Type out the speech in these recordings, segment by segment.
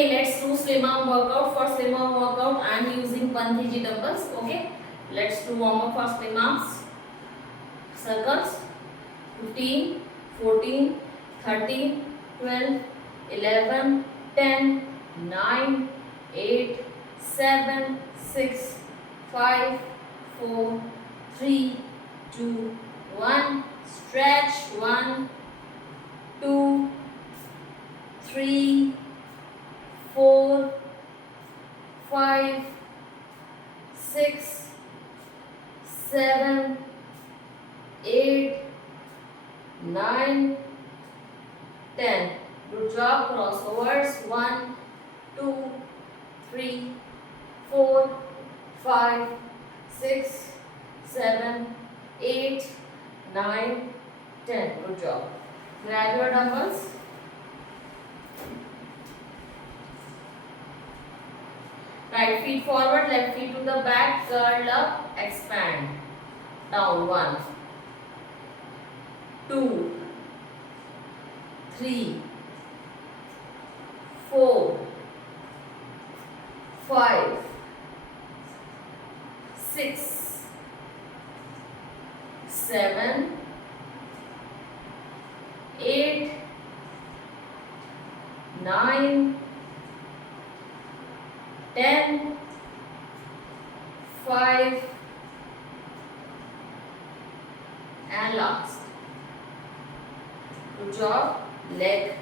Okay, let's do slim arm workout. For slim arm workout, I am using 1 kg dumbbells. Okay, let's do warm up for slim arms. Circles 15, 14, 13, 12, 11, 10, 9, 8, 7, 6, 5, 4, 3, 2, 1. Stretch 1, 2, 3, 4, 5, 6, 7, 8, 9, 10. Good job. Crossovers 1, 2, 3, 4, 5, 6, 7, 8, 9, 10. Good job. Grab your dumbbells. Right feet forward, left feet to the back, curl up, expand. Down 1, 2, 3, 4, 5, 6, 7, 8, 9, 10, 5, and last. Good job. Leg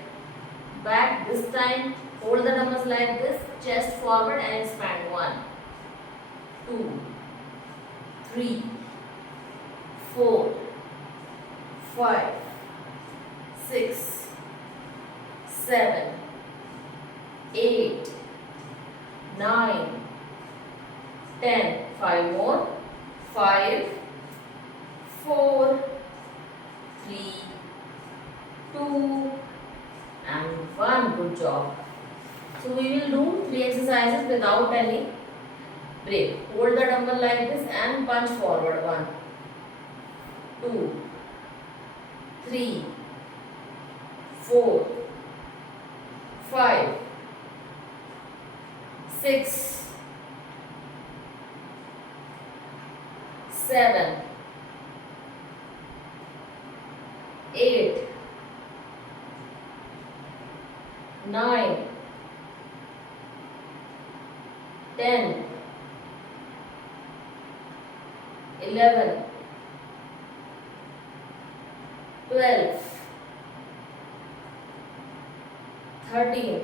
back. This time hold the dumbbells like this, chest forward and expand. 1, 2, 3, 4, 5, 6, 7, 8, 9, 10. 5 more. 5, 4, 3, 2, and 1. Good job. So we will do 3 exercises without any break. Hold the dumbbell like this and punch forward. 1, 2, 3, 4, 5, 6, 7, 8, 9, 10, 11, 12, 13,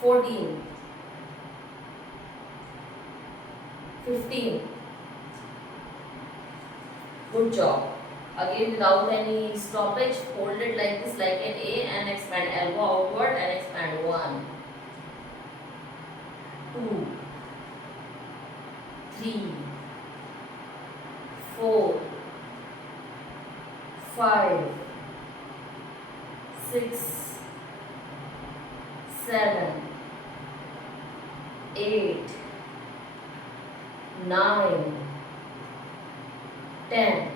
14, 15. Good job. Again without any stoppage, hold it like this, like an A, and expand elbow outward and expand. 1, 2, 3, 4, 5, 6, 7, 8, 9, 10.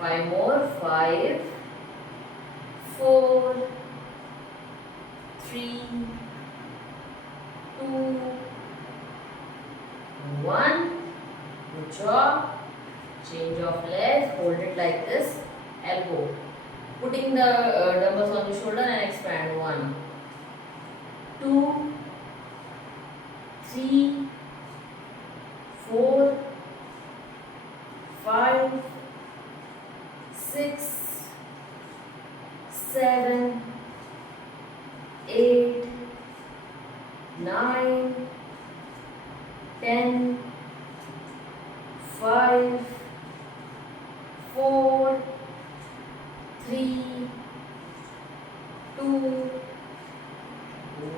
5 more. 5, 4, 3, 2, 1. Good job. Change of legs. Hold it like this. Elbow. Putting the dumbbells on the shoulder and expand. 1, 2, 3, 4, 5, 6, 7, 8, 9, 10, 5, 4, 3, 2,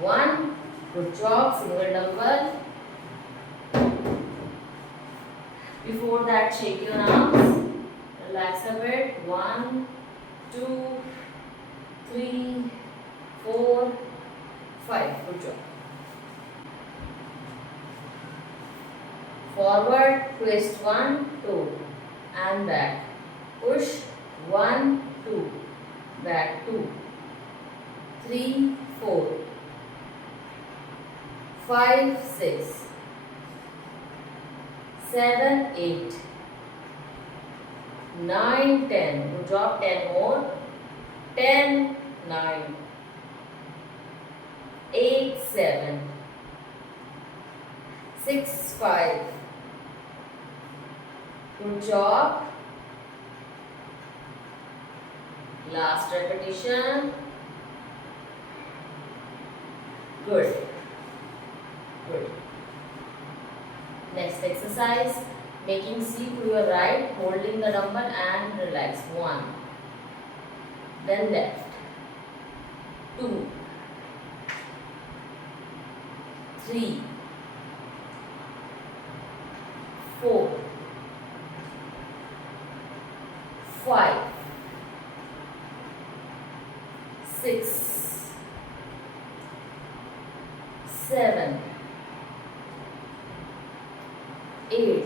1. Good job. Single dumbbell. Before that, shake your arms. Relax a bit. 1, 2, 3, 4, 5. Good job. Forward, twist 1, 2, and back. Push 1, 2, back 2, 3, 4, 5, 6, 7, 8, 9, 10. Good job. 10 more. 10, 9, 8, 7, 6, 5. Good job. Last repetition. Good. Good. Next exercise. Making C to your right, holding the dumbbell and relax. 1. Then left. 2. 3. 4. 5. 6. 7. 8.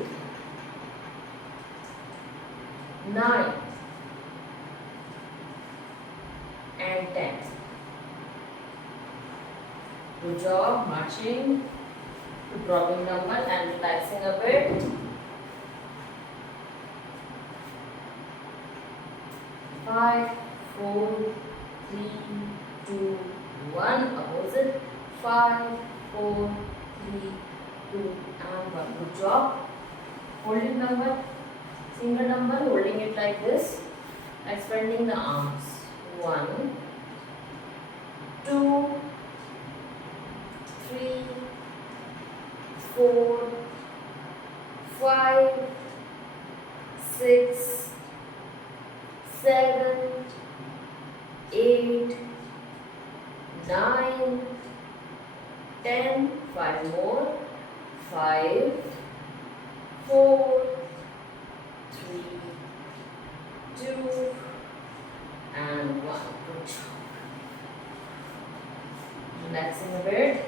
9 and 10. Good job. Marching to dropping dumbbell and relaxing a bit. 5, 4, 3, 2, 1. Opposite. 5, 4, 3, 2 and 1. Good job. Holding dumbbell. Single dumbbell, holding it like this, expanding the arms. 1, 2, 3, 4, 5, 6, 7, 8, 9, 10. 5 more. 5, 4, 3, 2 and 1. Good job. Relaxing a bit.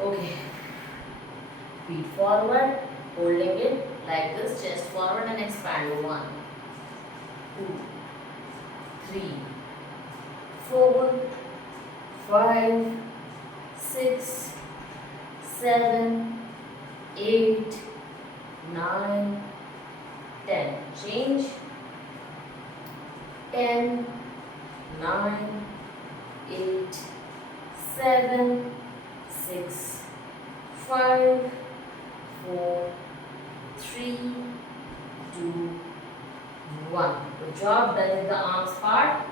Okay. Feet forward, holding it like this, chest forward and expand. 1, 2, 3, 4, 5, 6, 7, 8, 9, 10. Change. 10, 9, 8, 7, 6, 5, 4, 3, 2, 1. Good job. That is the arms part.